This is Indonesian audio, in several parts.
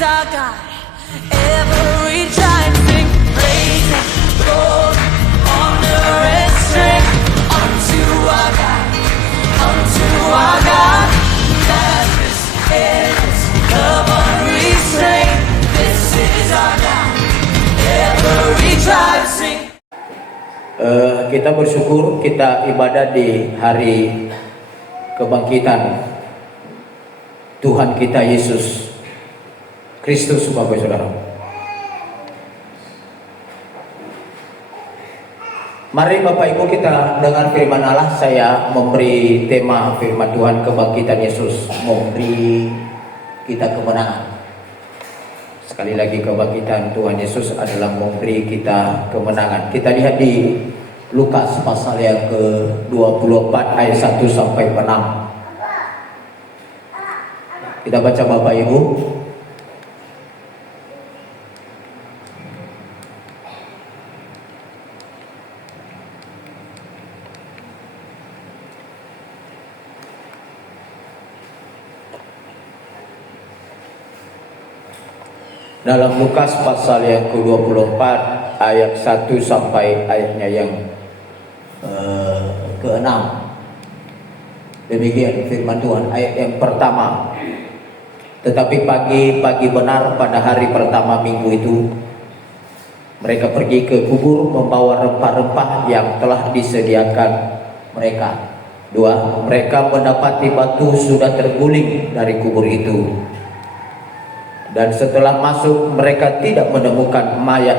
is our God. Every tribe sing praise and glory, honor and strength unto our God, unto our God. Lazarus, endless, love unrestrained. This is our God. Every tribe sing. Kita bersyukur kita ibadah di hari kebangkitan Tuhan kita Yesus Kristus, Bapak Saudara. Mari Bapak Ibu kita dengar firman Allah. Saya memberi tema firman Tuhan kebangkitan Yesus, memberi kita kemenangan. Sekali lagi, kebangkitan Tuhan Yesus adalah memberi kita kemenangan. Kita lihat di Lukas pasal yang ke-24 ayat 1 sampai 6. Kita baca Bapak Ibu. Dalam Lukas pasal yang ke-24 ayat 1 sampai ayatnya yang ke-6. Demikian firman Tuhan. Ayat yang pertama. Tetapi pagi benar pada hari pertama minggu itu, mereka pergi ke kubur membawa rempah-rempah yang telah disediakan mereka. 2. Mereka mendapati batu sudah terguling dari kubur itu. Dan setelah masuk, mereka tidak menemukan mayat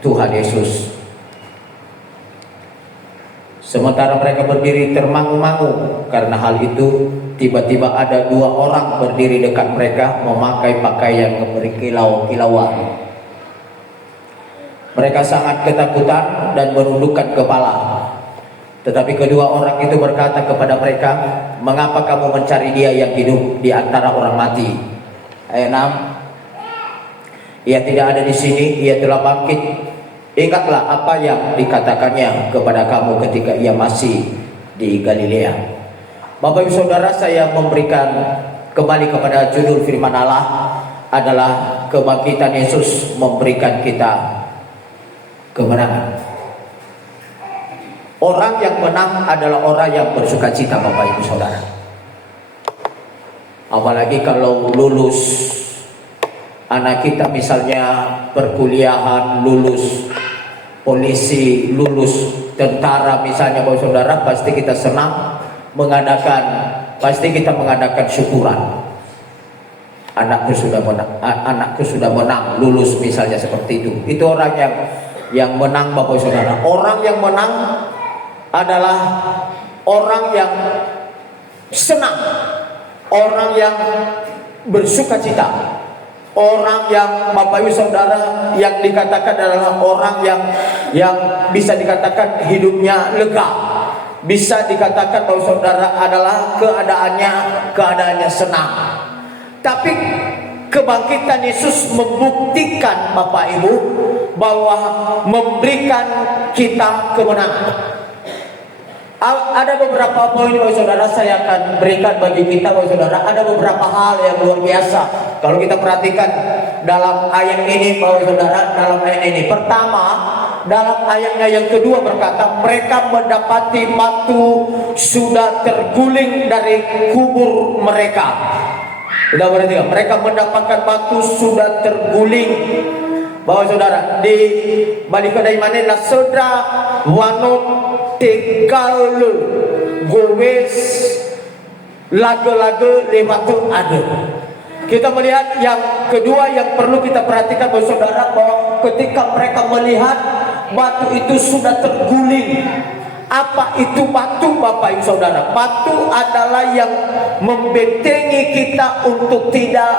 Tuhan Yesus. Sementara mereka berdiri termangu-mangu karena hal itu, tiba-tiba ada 2 orang berdiri dekat mereka memakai pakaian yang berkilau-kilauan. Mereka sangat ketakutan dan menundukkan kepala. Tetapi kedua orang itu berkata kepada mereka, "Mengapa kamu mencari Dia yang hidup di antara orang mati?" Ayat 6. "Ia tidak ada di sini, Ia telah bangkit. Ingatlah apa yang dikatakannya kepada kamu ketika Ia masih di Galilea." Bapak Ibu Saudara, saya memberikan kembali kepada judul firman Allah adalah kebangkitan Yesus memberikan kita kemenangan. Orang yang menang adalah orang yang bersukacita, Bapak Ibu Saudara. Apalagi kalau lulus, anak kita misalnya perkuliahan, lulus polisi, lulus tentara misalnya, Bapak Saudara, pasti kita senang pasti kita mengadakan syukuran. Anakku sudah menang, lulus misalnya seperti itu. Itu orang yang menang, Bapak Saudara. Orang yang menang adalah orang yang senang, orang yang bersukacita. Orang yang Bapak Ibu Saudara yang dikatakan adalah orang yang bisa dikatakan hidupnya lega. Bisa dikatakan Bapak Saudara adalah keadaannya senang. Tapi kebangkitan Yesus membuktikan Bapak Ibu bahwa memberikan kita kemenangan. Ada beberapa poin Bapak Saudara saya akan berikan bagi kita, Bapak Saudara. Ada beberapa hal yang luar biasa kalau kita perhatikan dalam ayat ini, Bapak Saudara. Dalam ayat ini, pertama, dalam ayatnya yang kedua berkata, mereka mendapati batu sudah terguling dari kubur mereka. Sudah berarti mereka mendapatkan batu sudah terguling. Bapak Saudara, di balik dari mana lah saudara wanot tegal gowes lagu-lagu lewatun ada. Kita melihat yang kedua yang perlu kita perhatikan, Bapak Saudara, bahwa ketika mereka melihat batu itu sudah terguling. Apa itu batu, Bapak Ibu Saudara? Batu adalah yang membentengi kita untuk tidak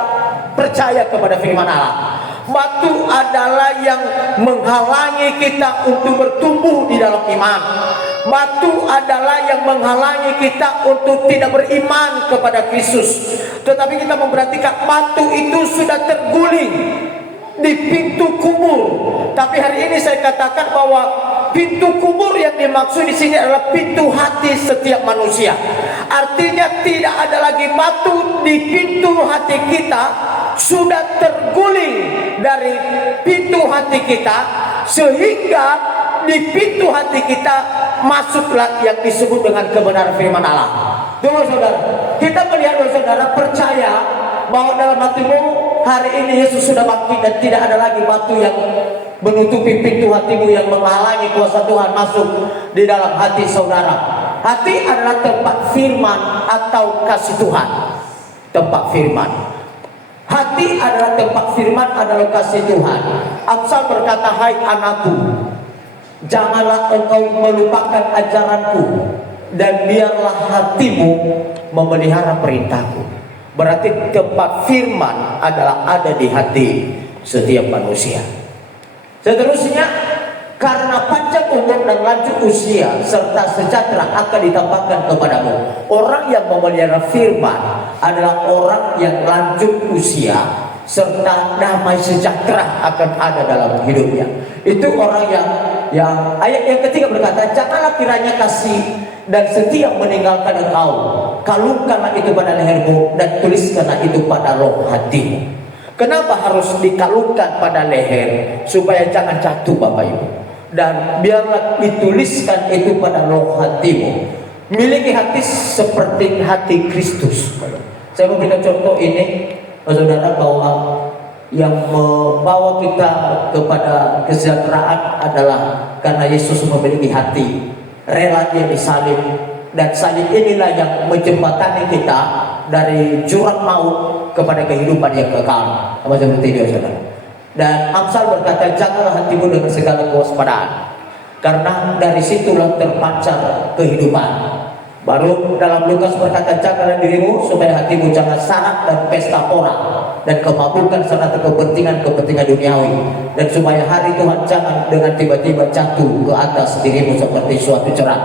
percaya kepada firman Allah. Batu adalah yang menghalangi kita untuk bertumbuh di dalam iman. Batu adalah yang menghalangi kita untuk tidak beriman kepada Kristus. Tetapi kita memperhatikan batu itu sudah terguling di pintu kubur. Tapi hari ini saya katakan bahwa pintu kubur yang dimaksud di sini adalah pintu hati setiap manusia. Artinya tidak ada lagi batu di pintu hati kita sudah terguling dari pintu hati kita, sehingga di pintu hati kita masuklah yang disebut dengan kebenaran firman Allah. Tunggu saudara, kita melihat saudara percaya bahwa dalam hatimu hari ini Yesus sudah bangkit dan tidak ada lagi batu yang menutupi pintu hatimu yang menghalangi kuasa Tuhan masuk di dalam hati saudara. Hati adalah tempat firman atau kasih Tuhan. Tempat firman. Hati adalah tempat firman adalah kasih Tuhan. Amsal berkata, hai anakku, janganlah engkau melupakan ajaranku, dan biarlah hatimu memelihara perintahku. Berarti tempat firman adalah ada di hati setiap manusia. Seterusnya, karena panjang umur dan lanjut usia serta sejahtera akan ditambahkan kepadamu. Orang yang memelihara firman adalah orang yang lanjut usia serta damai sejahtera akan ada dalam hidupnya. Itu orang yang ayat yang ketiga berkata, janganlah kiranya kasih dan setia meninggalkan engkau. Kalungkanlah itu pada lehermu dan tuliskanlah itu pada roh hatimu. Kenapa harus dikalungkan pada leher? Supaya jangan jatuh Bapak Ibu. Dan biarlah dituliskan itu pada roh hatimu. Miliki hati seperti hati Kristus. Saya memberikan contoh ini, saudara, bahwa yang membawa kita kepada kesejahteraan adalah karena Yesus memiliki hati, rela dia disalib, dan salib inilah yang menjembatani kita dari jurang maut kepada kehidupan yang kekal. Apa seperti itu, saudara? Dan Amsal berkata, janganlah hatimu dengan segala kewaspadaan, karena dari situlah terpancar kehidupan. Baru dalam Lukas berkata, jagalah dirimu supaya hatimu jangan syarat dan pesta pora dan kemabukan serta kepentingan duniawi, dan supaya hari Tuhan jangan dengan tiba-tiba jatuh ke atas dirimu seperti suatu cerah.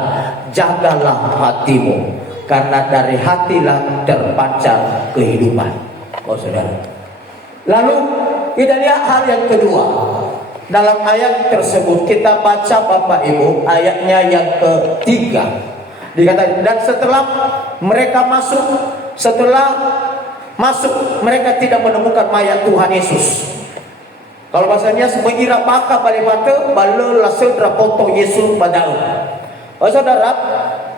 Jagalah hatimu, karena dari hatilah terpancar kehidupan. Oh saudara. Lalu kita lihat hal yang kedua. Dalam ayat tersebut kita baca Bapak Ibu ayatnya yang ketiga. Dikatakan, dan setelah mereka masuk mereka tidak menemukan mayat Tuhan Yesus. Kalau bahasanya mengira baka balik mata balelah sedra foto Yesus padau. Oh saudara,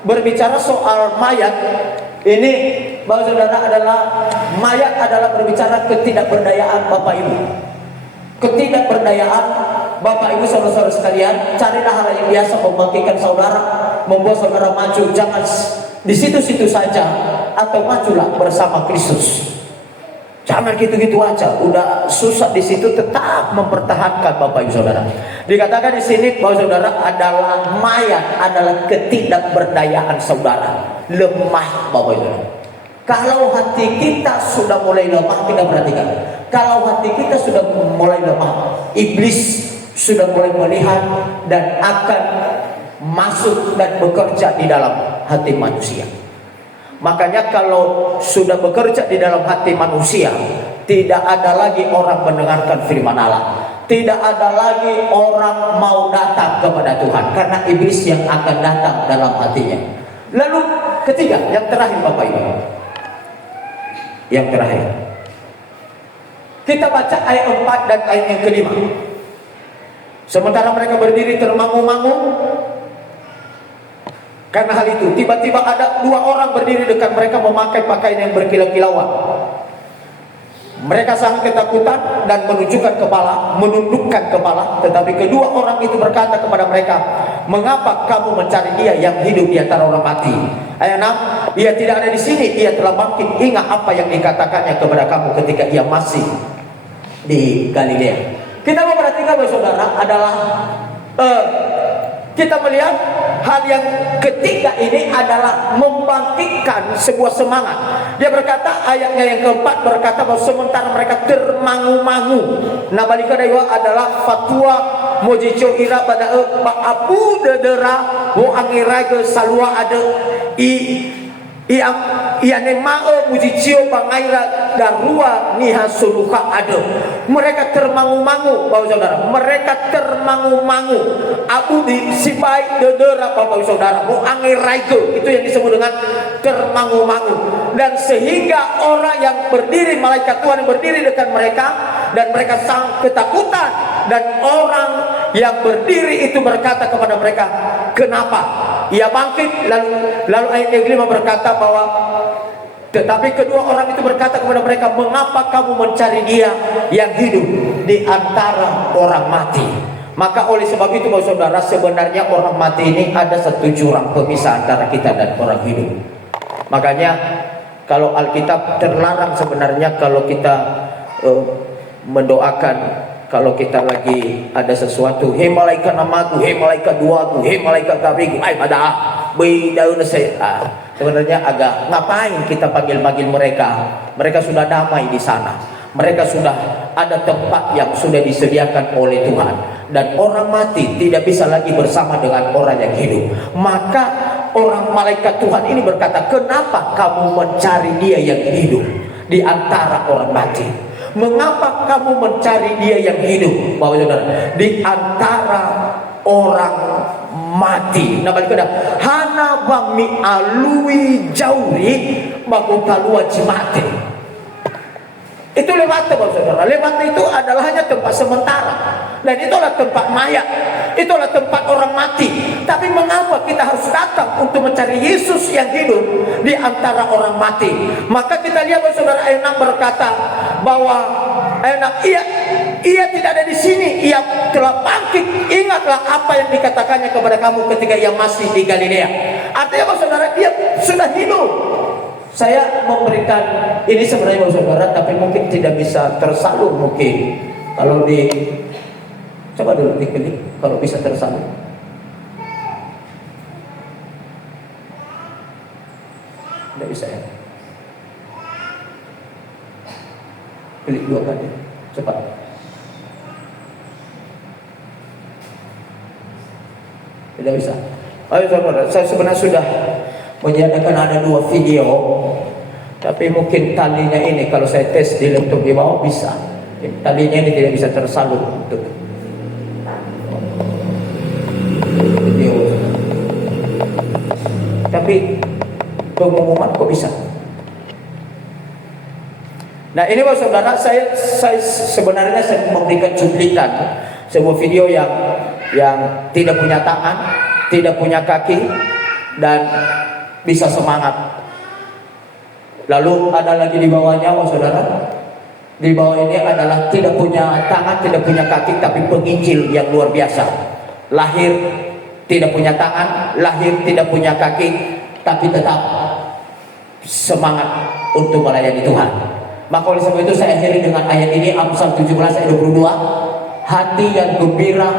berbicara soal mayat ini, bahwa saudara adalah mayat adalah berbicara ketidakberdayaan Bapak Ibu. Ketidakberdayaan Bapak Ibu saudara-saudara sekalian, carilah hal yang biasa membangkitkan saudara, membuat saudara maju. Jangan di situ-situ saja, atau majulah bersama Kristus. Jangan gitu-gitu aja, udah susah di situ, tetap mempertahankan Bapak Ibu saudara. Dikatakan di sini bahwa saudara adalah mayat, adalah ketidakberdayaan saudara, lemah Bapak Ibu saudara. Kalau hati kita sudah mulai lemah, kita perhatikan. Kalau hati kita sudah mulai lemah, iblis sudah mulai melihat dan akan masuk dan bekerja di dalam hati manusia. Makanya kalau sudah bekerja di dalam hati manusia, tidak ada lagi orang mendengarkan firman Allah. Tidak ada lagi orang mau datang kepada Tuhan, karena iblis yang akan datang dalam hatinya. Lalu ketiga, yang terakhir Bapak Ibu. Yang terakhir, kita baca ayat 4 dan ayat yang kelima. Sementara mereka berdiri termangu-mangu karena hal itu, tiba-tiba ada dua orang berdiri dekat mereka memakai pakaian yang berkilau-kilauan. Mereka sangat ketakutan dan menundukkan kepala. Tetapi kedua orang itu berkata kepada mereka, mengapa kamu mencari dia yang hidup di antara orang mati? Ayat 6, ia tidak ada di sini, ia telah bangkit. Ingat apa yang dikatakannya kepada kamu ketika ia masih di Galilea. Kita memperhatikan bahwa saudara adalah kita melihat hal yang ketiga ini adalah membangkitkan sebuah semangat. Dia berkata, ayatnya yang keempat berkata bahwa sementara mereka termangu-mangu. Nah, balika dewa adalah fatwa mojico ira pada abu dedera wo angiraga salua ada iane mao mujicio bangaira darua niha suluka ada. Mereka termangu-mangu Bapak saudara. Mereka termangu-mangu. Abu di sipai dedera Bapak saudara. Wo angiraga itu yang disebut dengan termangu-mangu. dan sehingga orang yang berdiri, malaikat Tuhan yang berdiri dekat mereka, dan mereka sangat ketakutan, dan orang yang berdiri itu berkata kepada mereka, kenapa? Ia bangkit, lalu ayat yang 5 berkata bahwa tetapi kedua orang itu berkata kepada mereka, mengapa kamu mencari dia yang hidup di antara orang mati? Maka oleh sebab itu Bapak Saudara, sebenarnya orang mati ini ada satu jurang pemisah antara kita dan orang hidup. Makanya kalau Alkitab terlarang sebenarnya kalau kita mendoakan, kalau kita lagi ada sesuatu, hei malaikat namaku, hei malaikat duaku, hei malaikat kabriku, ay pada daun saya. Sebenarnya agak ngapain kita panggil-panggil mereka? Mereka sudah damai di sana. Mereka sudah ada tempat yang sudah disediakan oleh Tuhan, dan orang mati tidak bisa lagi bersama dengan orang yang hidup. Maka orang malaikat Tuhan ini berkata, kenapa kamu mencari dia yang hidup di antara orang mati? Mengapa kamu mencari dia yang hidup, Bapak Saudara, di antara orang mati? Nah, balik kepada hana bami alui jauri baku kalua cimate. Itu lewat, Bapak Saudara. Lewat itu adalah hanya tempat sementara, dan itulah tempat mayat, itulah tempat orang mati. Tapi mengapa kita harus datang untuk mencari Yesus yang hidup di antara orang mati? Maka kita lihat, Bapak Saudara, ayat 6 berkata bahwa ayat 6, ia tidak ada di sini, ia telah bangkit. Ingatlah apa yang dikatakannya kepada kamu ketika ia masih di Galilea. Artinya, Bapak Saudara, dia sudah hidup. Saya memberikan ini sebenarnya, Bapak Saudara, tapi mungkin tidak bisa tersalur. Mungkin kalau coba dulu diklik, kalau bisa tersalur. Tidak bisa ya? Klik 2 kali, cepat. Tidak bisa. Ayo saudara, saya sebenarnya sudah menyediakan ada 2 video, tapi mungkin talinya ini kalau saya tes di laptop di bawah bisa. Talinya ini tidak bisa tersalur untuk video. Tapi pengumuman kok bisa. Nah ini Bapak Saudara, saya sebenarnya saya memberikan cuplikan sebuah video yang tidak punya tangan, tidak punya kaki, dan bisa semangat. Lalu ada lagi di bawahnya, Bapak Saudara. Di bawah ini adalah tidak punya tangan, tidak punya kaki, tapi penginjil yang luar biasa. Lahir tidak punya tangan, lahir tidak punya kaki, tapi tetap semangat untuk melayani Tuhan. Maka oleh sebab itu saya akhiri dengan ayat ini, Amsal 17 ayat 22. Hati yang gembira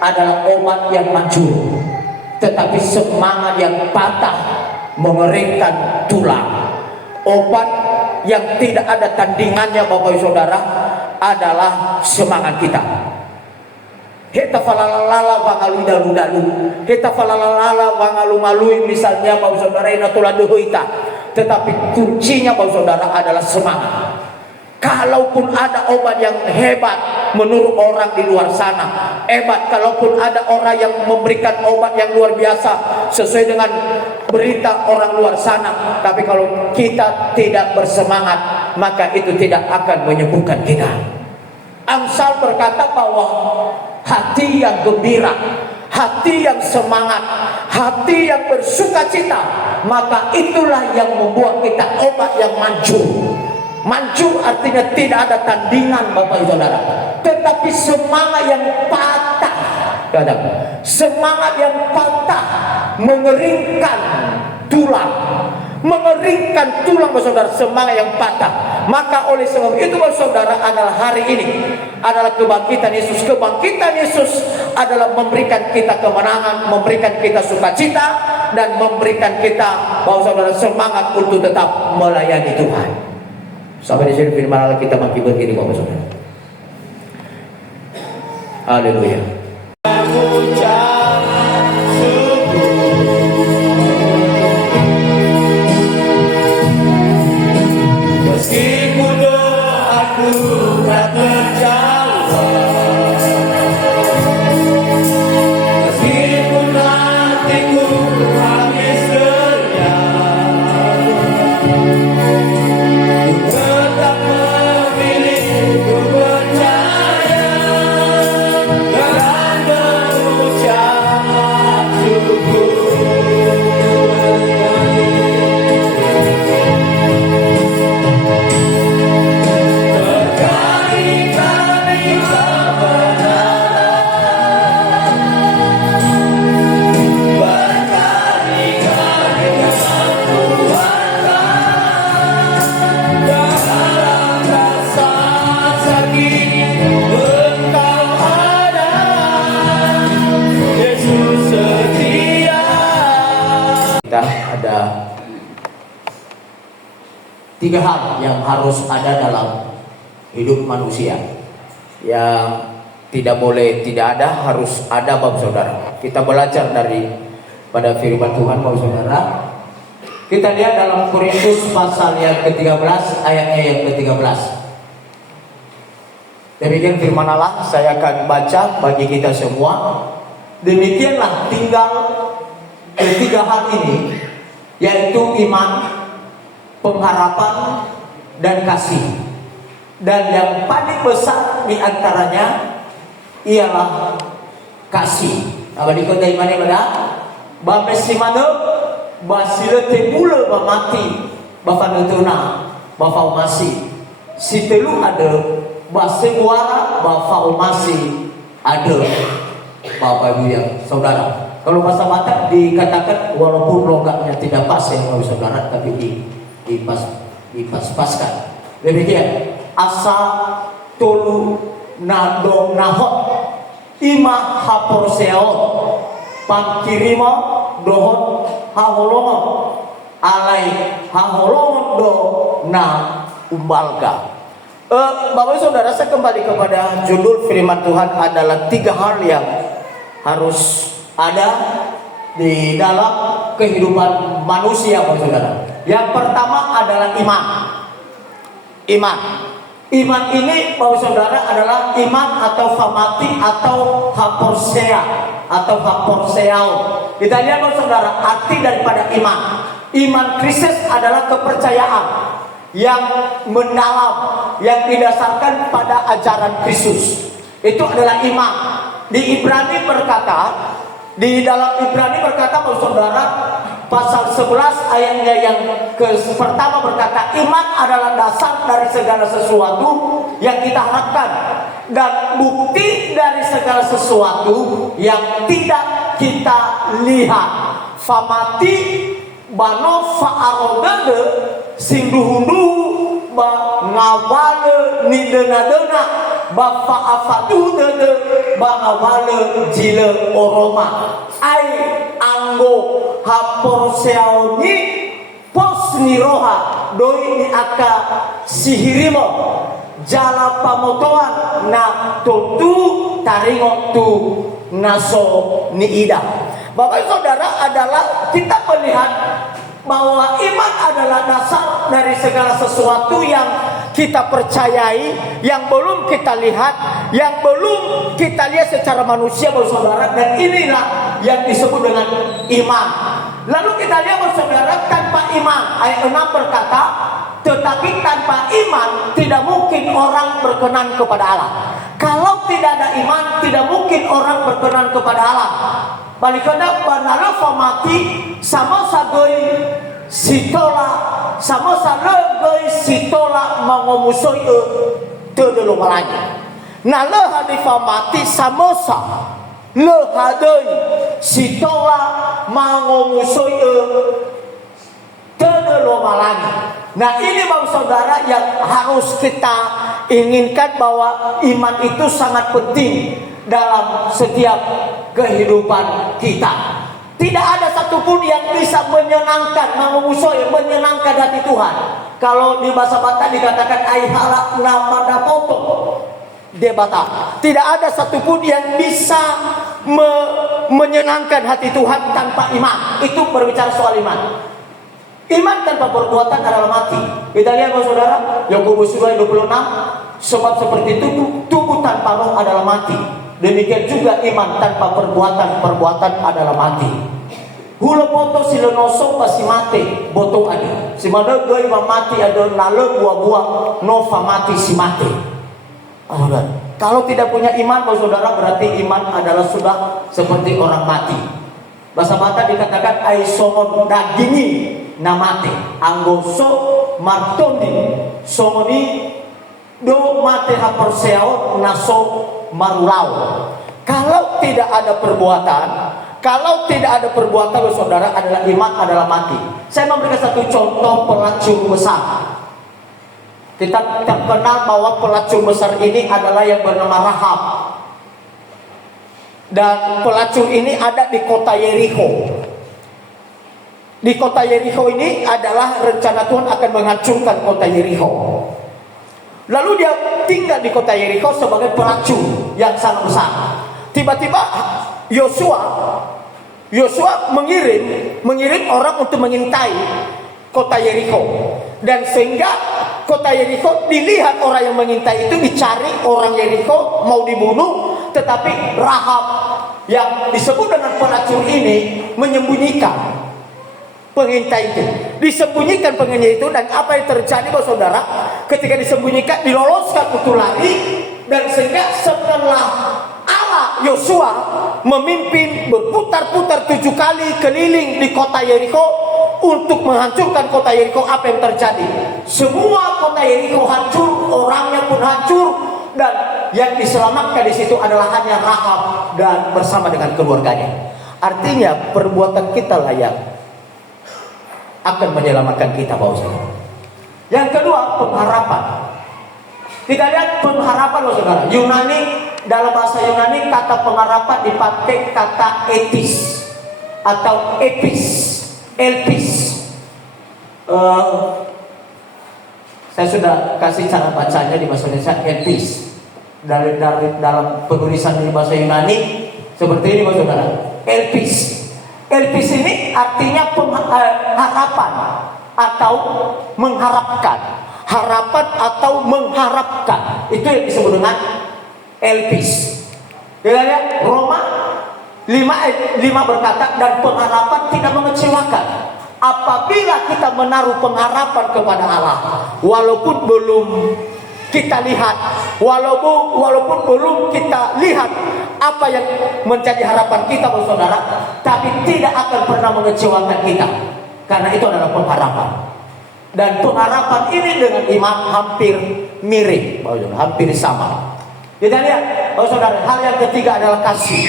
adalah obat yang manjur, tetapi semangat yang patah mengeringkan tulang. Obat yang tidak ada tandingannya, Bapak Ibu Saudara, adalah semangat kita. Heta falalala bangalu dalu, heta falalala bangalu misalnya, Bapak Saudara, ina tulah dehoita. Tetapi kuncinya, Bapak Saudara, adalah semangat. Kalaupun ada obat yang hebat menurut orang di luar sana, hebat, kalaupun ada orang yang memberikan obat yang luar biasa sesuai dengan berita orang luar sana, tapi kalau kita tidak bersemangat, maka itu tidak akan menyembuhkan kita. Amsal berkata bahwa hati yang gembira, hati yang semangat, hati yang bersukacita, maka itulah yang membuat kita obat yang manjur. Manjur artinya tidak ada tandingan, Bapak Ibu Saudara. Tetapi semangat yang patah, semangat yang patah mengeringkan tulang, mengeringkan tulang, Bapak Saudara. Semangat yang patah. Maka oleh sebab itu, Bapak Saudara, adalah hari ini adalah kebangkitan Yesus. Kebangkitan Yesus adalah memberikan kita kemenangan, memberikan kita sukacita, dan memberikan kita, Bapak Saudara, semangat untuk tetap melayani Tuhan. Sampai di sini firman Allah kita makin begini, Bapak Saudara. Haleluya. Meskipun doaku tak terjawab, meskipun hatiku habis terjawab, tiga hal yang harus ada dalam hidup manusia, yang tidak boleh tidak ada, harus ada Bapak Saudara. Kita belajar dari pada firman Tuhan Bapak Saudara. Kita lihat dalam Korintus pasal yang ke-13 ayatnya yang ke-13. Demikian firman Allah, saya akan baca bagi kita semua. Demikianlah tinggal ketiga hal ini, yaitu iman, pengharapan, dan kasih. Dan yang paling besar di antaranya ialah kasih. Apa di kota iman yang ada? Bamesi mana? Basile tebule bamati, bafanutuna, bafaumasi. Si telu ada, basemuara, bafaumasi ada. Bapak Ibu yang saudara, kalau bahasa Batak dikatakan walaupun logatnya tidak pas ya Bapak Saudara, tapi dipas-paskan. Demikian asa tolu nado nahot ima haporseon pangkirima dohot haholongon alai haholongon do na umbalga. Bapak Saudara, saya kembali kepada judul firman Tuhan adalah tiga hal yang harus ada di dalam kehidupan manusia, Bapak Saudara. Yang pertama adalah iman. Iman ini, Bapak Saudara, adalah iman atau famati atau haporsea atau haporseao. Kita lihat Bapak Saudara, arti daripada iman. Iman Kristus adalah kepercayaan yang mendalam, yang didasarkan pada ajaran Kristus. Itu adalah iman. Di Ibrani berkata, di dalam Ibrani berkata Bapak Saudara, pasal 11 ayatnya yang pertama berkata, iman adalah dasar dari segala sesuatu yang kita harapkan dan bukti dari segala sesuatu yang tidak kita lihat. Famati bano faarodade sinduhundu ba ngawale ni dena ba faafadu dede ba ngawale jile oroma ai anggo haporseaoni pos niroha doi ni aka sihirimo jala pamotoan na totu taringo tu naso ni ida. Bapak Saudara, adalah kita melihat bahwa iman adalah dasar dari segala sesuatu yang kita percayai, yang belum kita lihat, yang belum kita lihat secara manusia, Bapak Saudara, dan inilah yang disebut dengan iman. Lalu kita lihat, Bapak Saudara, tanpa iman, ayat 6 berkata, tetapi tanpa iman tidak mungkin orang berkenan kepada Allah. Kalau tidak ada iman, tidak mungkin orang berkenan kepada Allah. Balikana banalo famati sama sagoi sitola sama sagoi sitola mangomusoi tedelo malanya. Na le hadi famati samosa le hadoi sitola mangomusoi tedelo malanya. Nah, ini Bapak Saudara yang harus kita inginkan, bahwa iman itu sangat penting dalam setiap kehidupan kita. Tidak ada satupun yang bisa menyenangkan, menyenangkan hati Tuhan. Kalau di bahasa Batak dikatakan aihala namada poto debata. Tidak ada satupun yang bisa menyenangkan hati Tuhan tanpa iman. Itu berbicara soal iman. Iman tanpa perbuatan adalah mati. Kita lihat Bapak Saudara, Yakobus 2:26, sebab seperti tubuh tanpa roh adalah mati. Demikian juga iman tanpa perbuatan adalah mati. Hula poto silenoso pasti mati, boto ada. Si mana goi mati ada nale buah-buah nova mati si mati. Kalau tidak punya iman Bapak Saudara, berarti iman adalah sudah seperti orang mati. Bahasa Batak dikatakan aisongon dagini namate anggoso martondi songoni do mate haporseo naso marulau. Kalau tidak ada perbuatan, saudara, adalah iman adalah mati. Saya memberikan satu contoh pelacur besar. Kita terkenal bahwa pelacur besar ini adalah yang bernama Rahab. Dan pelacur ini ada di kota Yeriko. di kota Yeriko ini adalah rencana Tuhan akan menghancurkan kota Yeriko. Lalu dia tinggal di kota Yeriko sebagai pelacur yang sangat besar. Tiba-tiba Yosua mengirim orang untuk mengintai kota Yeriko, dan sehingga kota Yeriko dilihat orang yang mengintai itu, dicari orang Yeriko mau dibunuh, tetapi Rahab yang disebut dengan pelacur ini menyembunyikan pengintai itu, disembunyikan pengintai itu. Dan apa yang terjadi, saudara, ketika disembunyikan, diloloskan untuk lari, dan sehingga setelah Allah Yosua memimpin berputar-putar 7 kali keliling di kota Yeriko untuk menghancurkan kota Yeriko, apa yang terjadi? Semua kota Yeriko hancur, orangnya pun hancur, dan yang diselamatkan di situ adalah hanya Rahab dan bersama dengan keluarganya. Artinya perbuatan kita layak akan menyelamatkan kita, Bapak Saudara. Yang kedua, pengharapan. Kita lihat pengharapan, Bapak Saudara. Yunani, dalam bahasa Yunani kata pengharapan dipakai kata etis atau elpis. Saya sudah kasih cara bacanya di bahasa Indonesia, elpis. Dari dalam penulisan di bahasa Yunani seperti ini, Bapak Saudara. Elpis. Elpis ini artinya harapan atau mengharapkan. Harapan atau mengharapkan. Itu yang disebut dengan elpis. Kita lihat Roma 5:5 berkata, dan pengharapan tidak mengecewakan. Apabila kita menaruh pengharapan kepada Allah, walaupun belum kita lihat, walaupun belum kita lihat apa yang menjadi harapan kita, saudara, tapi tidak akan pernah mengecewakan kita, karena itu adalah pengharapan. Dan pengharapan ini dengan iman hampir mirip, hampir sama. Kita lihat, saudara, hal yang ketiga adalah kasih.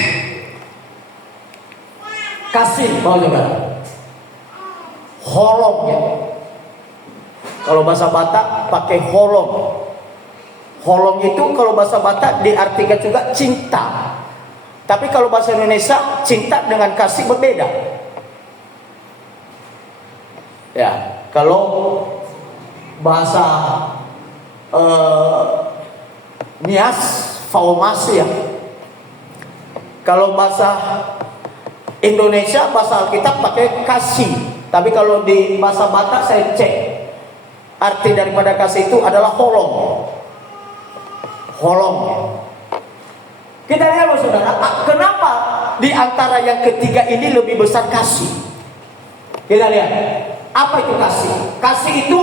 Kasih, saudara. Holong, ya. Kalau bahasa Batak pakai holong. Holong itu kalau bahasa Batak diartikan juga cinta. Tapi kalau bahasa Indonesia, cinta dengan kasih berbeda. Ya, kalau bahasa Nias Faumasi, ya. Kalau bahasa Indonesia, bahasa Alkitab pakai kasih. Tapi kalau di bahasa Batak saya cek, arti daripada kasih itu adalah holong. Holong. Kita lihat, saudara, kenapa di antara yang ketiga ini lebih besar kasih? Kita lihat, apa itu kasih? Kasih itu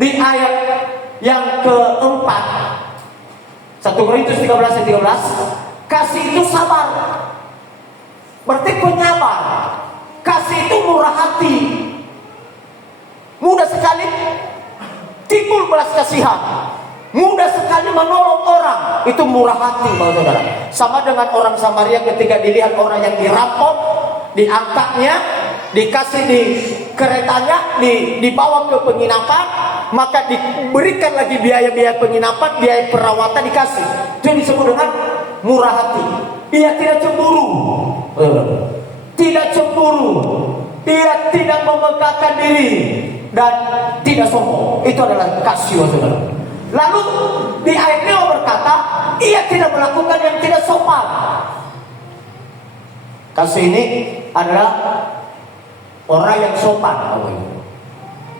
di ayat yang keempat, 1 Korintus 13:13, kasih itu sabar, berarti penyabar. Kasih itu murah hati, mudah sekali timbul belas kasihan, mudah sekali menolong orang. Itu murah hati, Bapak Saudara. Sama dengan orang Samaria ketika dilihat orang yang dirampok, diangkatnya, dikasih di keretanya, dibawa ke penginapan, maka diberikan lagi biaya-biaya penginapan, biaya perawatan dikasih. Itu disebut dengan murah hati. Ia tidak cemburu, tidak cemburu, ia tidak memegahkan diri, dan tidak sombong. Itu adalah kasih, saudara. Lalu di ayat 5 berkata, ia tidak melakukan yang tidak sopan. Kasih ini adalah orang yang sopan,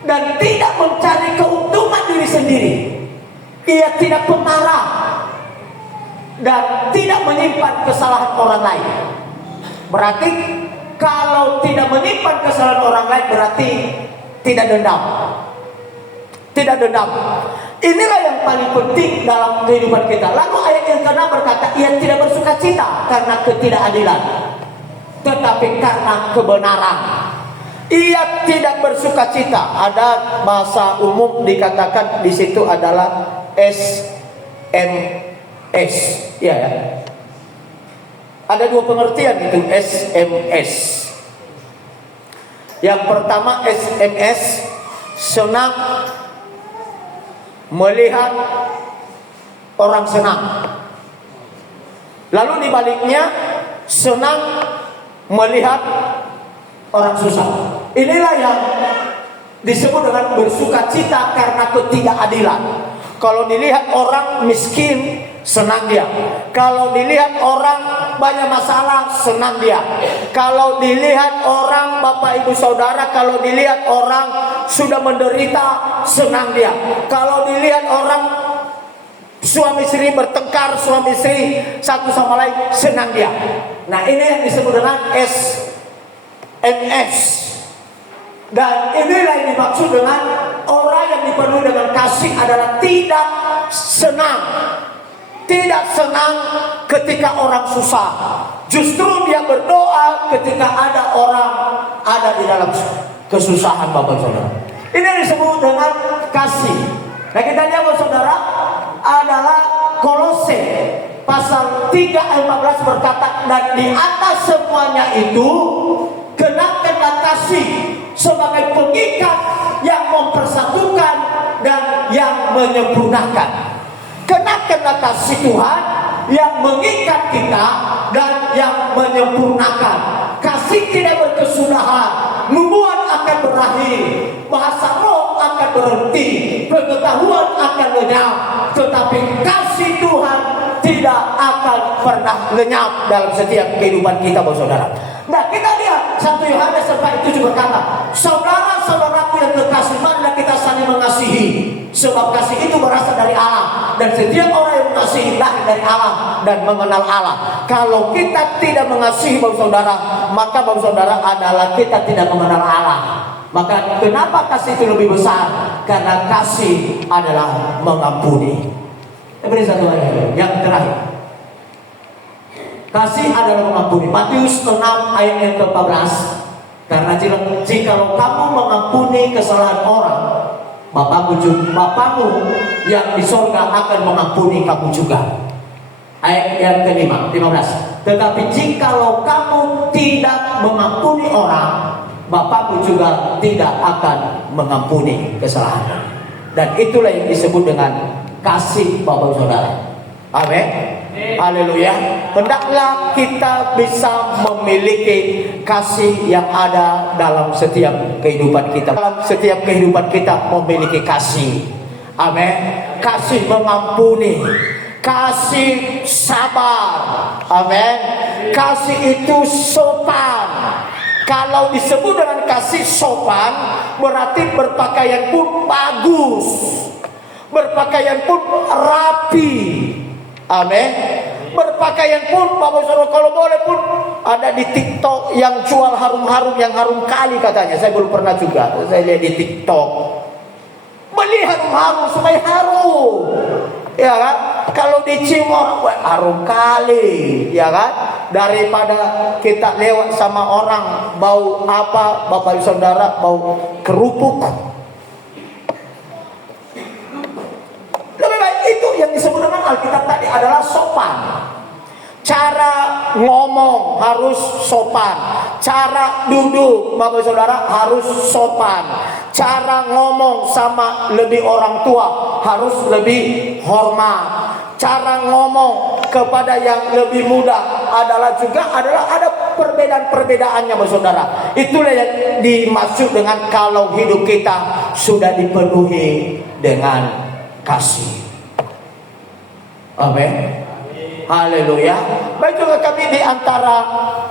dan tidak mencari keuntungan diri sendiri. Ia tidak pemarah dan tidak menyimpan kesalahan orang lain. Berarti kalau tidak menyimpan kesalahan orang lain, berarti tidak dendam. Tidak dendam. Inilah yang paling penting dalam kehidupan kita. Lalu ayat yang ke-6 berkata, ia tidak bersuka cita karena ketidakadilan, tetapi karena kebenaran. Ia tidak bersuka cita. Ada bahasa umum dikatakan di situ adalah SMS. Ya. Ada dua pengertian itu SMS. Yang pertama, SMS senang melihat orang senang. Lalu dibaliknya, senang melihat orang susah. inilah yang disebut dengan bersuka cita karena ketidakadilan. Kalau dilihat orang miskin, senang dia. Kalau dilihat orang banyak masalah, senang dia. Kalau dilihat orang, Bapak Ibu Saudara, kalau dilihat orang sudah menderita, senang dia. Kalau dilihat orang suami istri bertengkar, suami istri satu sama lain, senang dia. Nah, ini yang disebut dengan SMS. Dan inilah yang dimaksud dengan orang yang dipenuhi dengan kasih adalah tidak senang. Tidak senang ketika orang susah. Justru dia berdoa ketika ada orang ada di dalam kesusahan, Bapak Saudara. Ini yang disebut dengan kasih. Nah, kita lihat Bapak Saudara adalah Kolose pasal 3 ayat 15 berkata, dan di atas semuanya itu kenakanlah kasih sebagai pengikat yang mempersatukan dan yang menyempurnakan. Kenakanlah kasih Tuhan yang mengikat kita dan yang menyempurnakan. Kasih tidak berkesudahan, nubuat akan berakhir, bahasa roh akan berhenti, pengetahuan akan lenyap, tetapi kasih Tuhan tidak akan pernah lenyap dalam setiap kehidupan kita, saudara. Nah, kita lihat 1 Yohanes 4:7 berkata, saudara-saudaraku yang terkasih, marilah kita saling mengasihi, sebab kasih itu berasal dari Allah, dan setiap orang yang mengasihi lahir dari Allah dan mengenal Allah. Kalau kita tidak mengasihi, saudara, maka saudara adalah kita tidak mengenal Allah. Maka kenapa kasih itu lebih besar? Karena kasih adalah mengampuni. Beri satu lagi yang terakhir. Kasih adalah mengampuni. Matius 6 ayat yang ke-14. Karena jikalau kamu mengampuni kesalahan orang, Bapamu yang di sorga akan mengampuni kamu juga. Ayat yang ke-15. Tetapi jikalau kamu tidak mengampuni orang, Bapamu juga tidak akan mengampuni kesalahan. Dan itulah yang disebut dengan kasih, Bapak Saudara. Amin. Haleluya. Hendaklah kita bisa memiliki kasih yang ada dalam setiap kehidupan kita. Dalam setiap kehidupan kita memiliki kasih. Amin. Kasih mengampuni, kasih sabar. Amin. Kasih itu sopan. Kalau disebut dengan kasih sopan, berarti berpakaian pun bagus, berpakaian pun rapi. Amin. Berpakaian pun, Bapak Saudara, kalau boleh pun ada di TikTok yang jual harum-harum, yang harum kali katanya. Saya belum pernah juga, saya lihat di TikTok. Beli harum-harum supaya harum, ya kan? Kalau dicium orang, harum kali, ya kan? Daripada kita lewat sama orang bau apa, Bapak Saudara, bau kerupuk. Lebih baik itu yang disebut dengan Alkitab tadi adalah sopan. Cara ngomong harus sopan, cara duduk, Bapak Saudara, harus sopan. Cara ngomong sama lebih orang tua harus lebih hormat. Cara ngomong kepada yang lebih muda adalah ada perbedaan-perbedaannya, Bapak Saudara. Itulah yang dimaksud dengan kalau hidup kita sudah dipenuhi dengan kasih. Amin. Haleluya. Baik juga kami di antara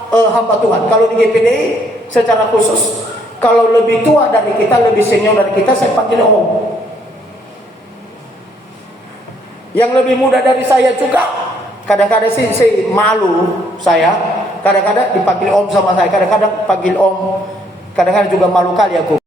hamba Tuhan. Kalau di GPDI secara khusus, kalau lebih tua dari kita, lebih senior dari kita, saya panggil om. Yang lebih muda dari saya juga, kadang-kadang sih malu saya. Kadang-kadang dipanggil om sama saya, kadang-kadang panggil om, kadang-kadang juga malu kali aku.